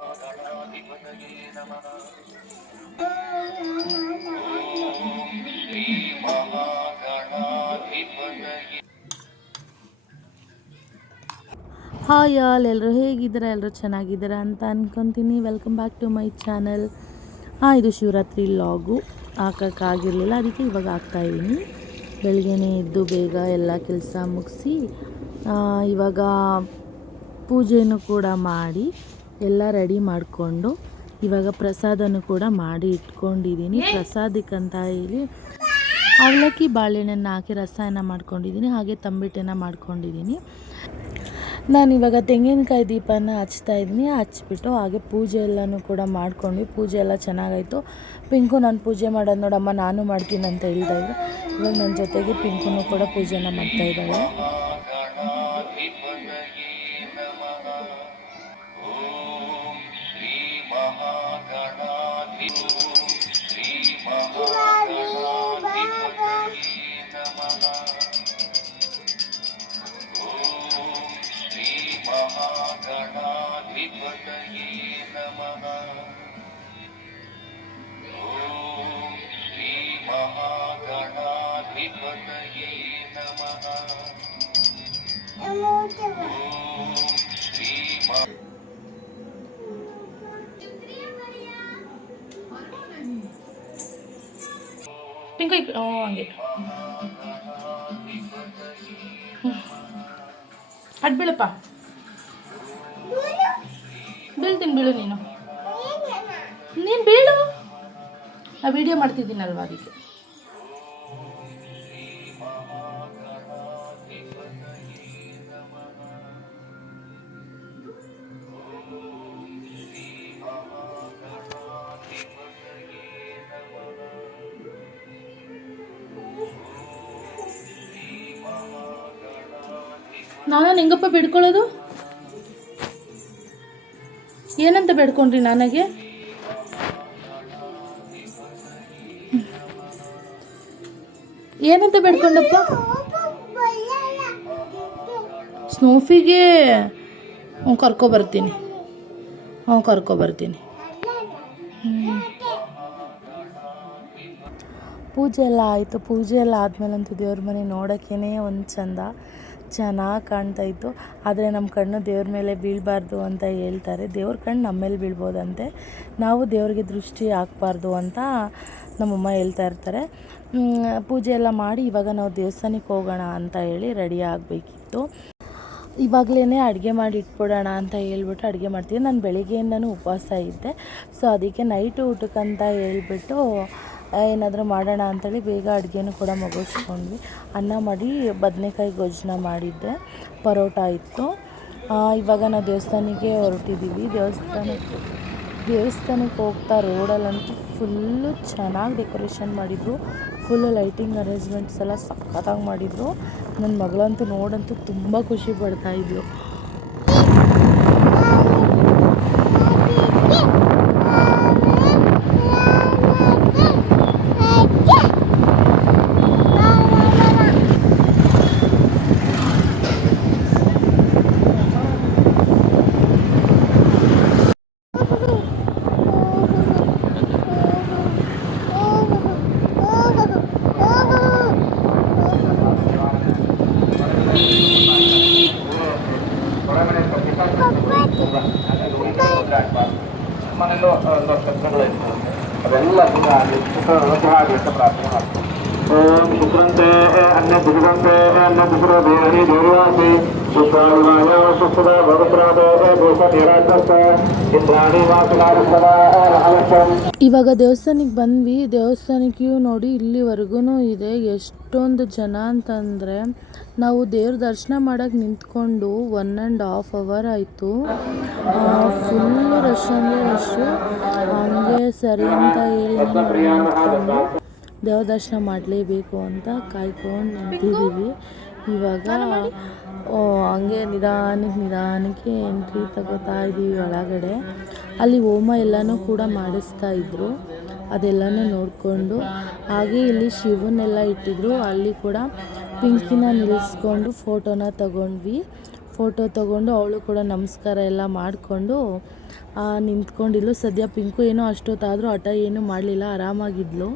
ಗಣಾಧಿಪತಯೇ ನಮಃ. Shri ಮಹಾಗಣಾಧಿಪತಯೇ. Hi all, ಎಲ್ಲರೂ ಹೇಗಿದ್ದೀರಾ? ಎಲ್ಲರೂ ಚೆನ್ನಾಗಿದ್ದೀರಾ ಅಂತ ಅಂದ್ಕೊತೀನಿ. Welcome back to my channel. ಇದು ಶಿವರಾತ್ರಿ ಲಾಗು ಹಾಕೋಕ್ಕಾಗಿರಲಿಲ್ಲ, ಅದಕ್ಕೆ ಇವಾಗ ಹಾಕ್ತಾಯಿದ್ದೀನಿ. ಬೆಳಗ್ಗೆನೇ ಎದ್ದು ಬೇಗ ಎಲ್ಲ ಕೆಲಸ ಮುಗಿಸಿ ಇವಾಗ ಪೂಜೆನೂ ಕೂಡ ಮಾಡಿ ಎಲ್ಲ ರೆಡಿ ಮಾಡಿಕೊಂಡು ಇವಾಗ ಪ್ರಸಾದನೂ ಕೂಡ ಮಾಡಿ ಇಟ್ಕೊಂಡಿದ್ದೀನಿ. ಪ್ರಸಾದಕ್ಕಂತ ಹೇಳಿ ಅವಲಕ್ಕಿ ಬಾಳೆಹಣ್ಣನ್ನು ಹಾಕಿ ರಸಾಯನ ಮಾಡ್ಕೊಂಡಿದ್ದೀನಿ, ಹಾಗೆ ತಂಬಿಟ್ಟನ್ನು ಮಾಡ್ಕೊಂಡಿದ್ದೀನಿ. ನಾನಿವಾಗ ತೆಂಗಿನಕಾಯಿ ದೀಪನ ಹಚ್ತಾಯಿದ್ದೀನಿ. ಹಚ್ಬಿಟ್ಟು ಹಾಗೆ ಪೂಜೆ ಎಲ್ಲನೂ ಕೂಡ ಮಾಡ್ಕೊಂಡ್ವಿ. ಪೂಜೆ ಎಲ್ಲ ಚೆನ್ನಾಗಾಯಿತು. ಪಿಂಕು ನಾನು ಪೂಜೆ ಮಾಡೋದು ನೋಡಮ್ಮ, ನಾನು ಮಾಡ್ತೀನಿ ಅಂತ ಹೇಳ್ತಾಯಿದ್ರು. ಇವಾಗ ನನ್ನ ಜೊತೆಗೆ ಪಿಂಕುನೂ ಕೂಡ ಪೂಜೆನ ಮಾಡ್ತಾಯಿದ್ದಾಳೆ. ಗಣಾಧಿಪತಯೇ ನಮಃ. ಓಂ ಶ್ರೀ ಮಹಾಗಣಾಧಿಪತಯೇ ನಮಃ. ಓಂ ಶ್ರೀ ಪಿಂಕು ಹಂಗೆ ಅಡ್ಬೀಳಪ್ಪ, ಬೀಳ್ತೀನಿ, ಬೀಳು ನೀನು ಬೀಳು. ನಾ ವಿಡಿಯೋ ಮಾಡ್ತಿದ್ದೀನಲ್ವ ಅದಕ್ಕೆ. ನಾನು ಹೆಂಗಪ್ಪ ಬಿಡ್ಕೊಳ್ಳೋದು? ಏನಂತ ಬೇಡ್ಕೊಂಡ್ರಿ ನನಗೆ? ಏನಂತ ಬೇಡ್ಕೊಂಡಪ್ಪ? ಸ್ನೋಫಿಗೆ ಕರ್ಕೊಬರ್ತೀನಿ. ಪೂಜೆ ಎಲ್ಲ ಆಯಿತು. ಪೂಜೆ ಎಲ್ಲ ಆದಮೇಲಂತೂ ದೇವ್ರ ಮನೆ ನೋಡೋಕ್ಕೇ ಒಂದು ಚಂದ, ಚೆನ್ನಾಗಿ ಕಾಣ್ತಾಯಿತ್ತು. ಆದರೆ ನಮ್ಮ ಕಣ್ಣು ದೇವ್ರ ಮೇಲೆ ಬೀಳಬಾರ್ದು ಅಂತ ಹೇಳ್ತಾರೆ. ದೇವ್ರ ಕಣ್ಣು ನಮ್ಮ ಮೇಲೆ ಬೀಳ್ಬೋದಂತೆ, ನಾವು ದೇವ್ರಿಗೆ ದೃಷ್ಟಿ ಹಾಕಬಾರ್ದು ಅಂತ ನಮ್ಮಮ್ಮ ಹೇಳ್ತಾ ಇರ್ತಾರೆ. ಪೂಜೆ ಎಲ್ಲ ಮಾಡಿ ಇವಾಗ ನಾವು ದೇವಸ್ಥಾನಕ್ಕೆ ಹೋಗೋಣ ಅಂತ ಹೇಳಿ ರೆಡಿ ಆಗಬೇಕಿತ್ತು. ಇವಾಗಲೇ ಅಡುಗೆ ಮಾಡಿ ಇಟ್ಬಿಡೋಣ ಅಂತ ಹೇಳ್ಬಿಟ್ಟು ಅಡುಗೆ ಮಾಡ್ತೀವಿ. ನಾನು ಬೆಳಿಗ್ಗೆಯಿಂದನೂ ಉಪವಾಸ ಇದ್ದೆ, ಸೊ ಅದಕ್ಕೆ ನೈಟು ಊಟಕ್ಕಂತ ಹೇಳ್ಬಿಟ್ಟು ಏನಾದರೂ ಮಾಡೋಣ ಅಂಥೇಳಿ ಬೇಗ ಅಡುಗೆನೂ ಕೂಡ ಮುಗಿಸ್ಕೊಂಡ್ವಿ. ಅನ್ನ ಮಾಡಿ ಬದನೆಕಾಯಿ ಗೊಜ್ಜನ್ನ ಮಾಡಿದ್ದೆ, ಪರೋಟ ಇತ್ತು. ಇವಾಗ ನಾವು ದೇವಸ್ಥಾನಕ್ಕೆ ಹೊರಟಿದ್ದೀವಿ. ದೇವಸ್ಥಾನಕ್ಕೆ ಹೋಗ್ತಾ ರೋಡಲ್ಲಂತೂ ಫುಲ್ಲು ಚೆನ್ನಾಗಿ ಡೆಕೋರೇಷನ್ ಮಾಡಿದರು. ಫುಲ್ಲು ಲೈಟಿಂಗ್ ಅರೇಂಜ್ಮೆಂಟ್ಸ್ ಎಲ್ಲ ಸಖತ್ತಾಗಿ ಮಾಡಿದರು. ನನ್ನ ಮಗಳಂತೂ ನೋಡಂತೂ ತುಂಬ ಖುಷಿ ಪಡ್ತಾಯಿದ್ಲು. ಮನೆಯಲ್ಲೂ ಶಸ್ತ್ರಗಳಿರ್ತದೆ, ಅದೆಲ್ಲ ಪ್ರಾರ್ಥನೆ ಮಾಡ್ತೀವಿ. ಓಂ ಶುಕ್ರಂತೆ ಅನ್ಯ ಶುಕ್ರಂತೆ ಅನ್ಯ ಶುಕ್ರ ದೇವರಿ ದೇವವಾಸಿ ಶುಕ್ರಾಯ ಶುಕ್ರ ಭಗತ್ರಾದ ದೋಷ ನಿರಾಕೃತ ಇಂದ್ರಾಣಿ ವಾಸುನಾರಸ್ಥರ ಅವಶ್ಯಂ. ಇವಾಗ ದೇವಸ್ಥಾನಕ್ಕೆ ಬಂದ್ವಿ. ದೇವಸ್ಥಾನಕ್ಕೆ ನೋಡಿ ಇಲ್ಲಿವರೆಗೂ ಇದೆ. ಎಷ್ಟೊಂದು ಜನ ಅಂತಂದರೆ ನಾವು ದೇವ್ರ ದರ್ಶನ ಮಾಡೋಕ್ಕೆ ನಿಂತ್ಕೊಂಡು 1.5 hour ಆಯಿತು. ಫುಲ್ಲು ರಶ್ ಅಂದರೆ ರಶ್ಶು. ಹಂಗೆ ಸರಿ ಅಂತ ಹೇಳಿ ನಿಂತ್ಕೊಂಡು ದೇವ್ರ ದರ್ಶನ ಮಾಡಲೇಬೇಕು ಅಂತ ಕಾಯ್ಕೊಂಡು ನಿಂತಿದ್ದೀವಿ. ಇವಾಗ ಹಂಗೆ ನಿಧಾನಕ್ಕೆ ಎಂಟ್ರಿ ತಗೋತಾ ಇದ್ದೀವಿ ಒಳಗಡೆ. ಅಲ್ಲಿ ಹೋಮ ಎಲ್ಲನೂ ಕೂಡ ಮಾಡಿಸ್ತಾ ಇದ್ರು, ಅದೆಲ್ಲನೂ ನೋಡಿಕೊಂಡು ಹಾಗೆ ಇಲ್ಲಿ ಶಿವನ್ನೆಲ್ಲ ಇಟ್ಟಿದ್ರು. ಅಲ್ಲಿ ಕೂಡ ಪಿಂಕಿನ ನಿಲ್ಲಿಸ್ಕೊಂಡು ಫೋಟೋನ ತಗೊಂಡ್ವಿ. ಫೋಟೋ ತೊಗೊಂಡು ಅವಳು ಕೂಡ ನಮಸ್ಕಾರ ಎಲ್ಲ ಮಾಡಿಕೊಂಡು ನಿಂತ್ಕೊಂಡಿದ್ಲು. ಸದ್ಯ ಪಿಂಕು ಏನೋ ಅಷ್ಟೊತ್ತಾದರೂ ಹಠ ಏನೂ ಮಾಡಲಿಲ್ಲ, ಆರಾಮಾಗಿದ್ಲು.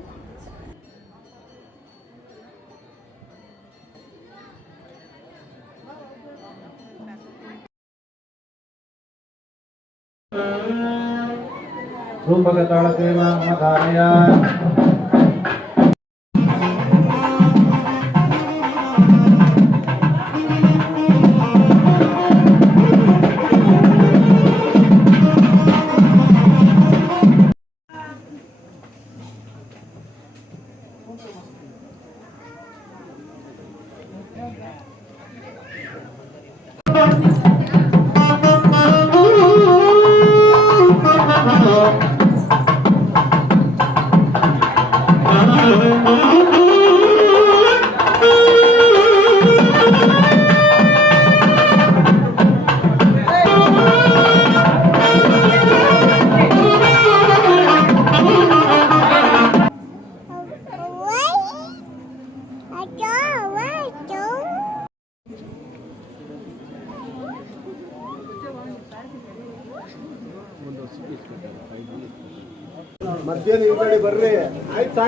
ಮಧ್ಯಾಹ್ನ ಈ ಕಡೆ ಬರ್ರಿ ಆಯ್ತು.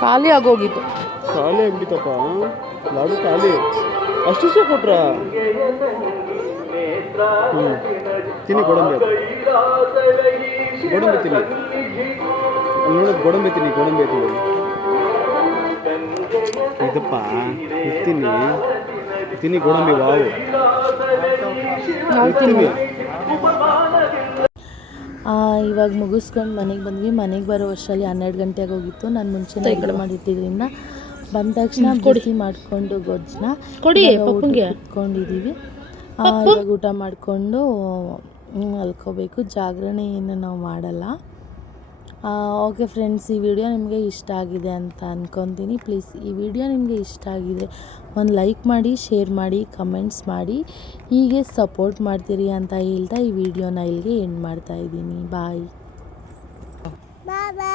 ಖಾಲಿ ಆಗೋಗಿತ್ತು. ಖಾಲಿ ಆಗ್ಬಿಟ್ಟಪ್ಪ ಲಾಡು ಖಾಲಿ. ಅಷ್ಟು ಕೊಟ್ರ ತಿನ್ನಿ ಗೋಡಂಬಿ, ಗೋಡಂಬಿ ತಿನ್ನಿ. ನೋಡೋದು ಗೋಡಂಬಿ ತಿನ್ನಿ, ಗೋಡಂಬಿ ತಿನ್ನಿ. ಇದಪ್ಪ ತಿನ್ನಿ ತಿನ್ನಿ ಗೋಡಂಬಿ. ವಾವು ತಿನ್ನಿ. ಇವಾಗ ಮುಗಿಸ್ಕೊಂಡು ಮನೆಗೆ ಬಂದ್ವಿ. ಮನೆಗೆ ಬರೋ ವರ್ಷದಲ್ಲಿ 12 ಗಂಟೆಗೆ ಹೋಗಿತ್ತು. ನಾನು ಮುಂಚೆನೇ ಅಡುಗೆ ಮಾಡಿಟ್ಟಿದ್ರಿಂದ ಬಂದ ತಕ್ಷಣ ಬಿಸಿ ಮಾಡಿಕೊಂಡು ಗೊಜ್ಜನ್ನ ಇಟ್ಕೊಂಡಿದ್ದೀವಿ. ಇವಾಗ ಊಟ ಮಾಡಿಕೊಂಡು ಮಲ್ಕೋಬೇಕು. ಜಾಗರಣೆ ಏನು ನಾವು ಮಾಡಲ್ಲ. ಓಕೆ ಫ್ರೆಂಡ್ಸ್, ಈ ವಿಡಿಯೋ ನಿಮಗೆ ಇಷ್ಟ ಆಗಿದೆ ಅಂತ ಅಂದ್ಕೊತೀನಿ. ಪ್ಲೀಸ್ ಈ ವಿಡಿಯೋ ನಿಮಗೆ ಇಷ್ಟ ಆಗಿದೆ ಒಂದು ಲೈಕ್ ಮಾಡಿ, ಶೇರ್ ಮಾಡಿ, ಕಮೆಂಟ್ಸ್ ಮಾಡಿ, ಹೀಗೆ ಸಪೋರ್ಟ್ ಮಾಡ್ತೀರಿ ಅಂತ ಹೇಳ್ತಾ ಈ ವಿಡಿಯೋನ ಇಲ್ಲಿಗೆ ಎಂಡ್ ಮಾಡ್ತಾ ಇದ್ದೀನಿ. ಬಾಯ್ ಬಾಯ್.